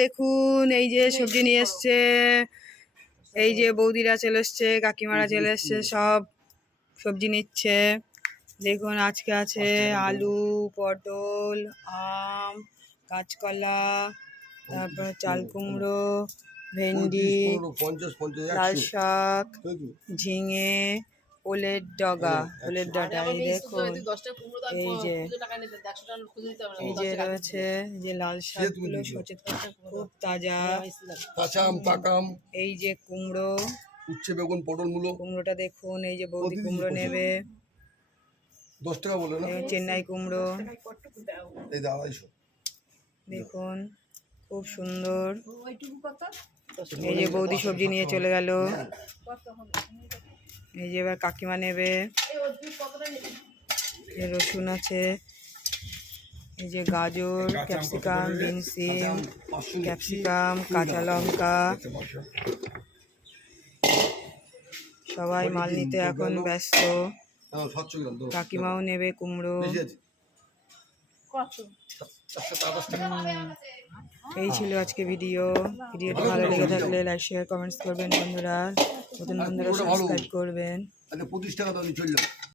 দেখুন এই যে সবজি নিয়ে এসছে, এই যে বৌদিরা চলে এসছে, কাকিমারা চলে এসছে, সব সবজি নিচ্ছে। দেখুন আজকে আছে আলু, পটল, আম, কাঁচকলা, তারপর চাল কুমড়ো, ভেন্ডি, লাল শাক, ঝিঙে, ওলের ডগা, ওলের ডাঁটা। এই দেখুন এই যে রয়েছে যে লাল শাকগুলো সচেত খুব তাজা, কাঁচা আম, পাকা আম, এই যে কুমড়ো, উচ্ছে, বেগুন, পটল, মূলো। কুমড়োটা দেখুন, এই যে বৌদি কুমড়ো নেবে 10 টাকা বলে না, চেন্নাই কুমড়ো। এই 250। দেখুন খুব সুন্দর। এই যে বৌদি সবজি নিয়ে চলে গেল। এই যে এবার কাকিমা নেবে। রসুন আছে, এই যে গাজর, ক্যাপসিকাম, বিনসিম, ক্যাপসিকাম, কাঁচা লঙ্কা। সবাই মাল নিতে এখন ব্যস্ত। কাকিমাও নেবে কুমড়ো। এই ছিল আজকে ভিডিওটি ভালো লেগে থাকলে লাইক শেয়ার কমেন্টস করবেন বন্ধুরা, নতুন বন্ধুরা সাবস্ক্রাইব করবেন। 25 টাকা দাও, চলে যাও।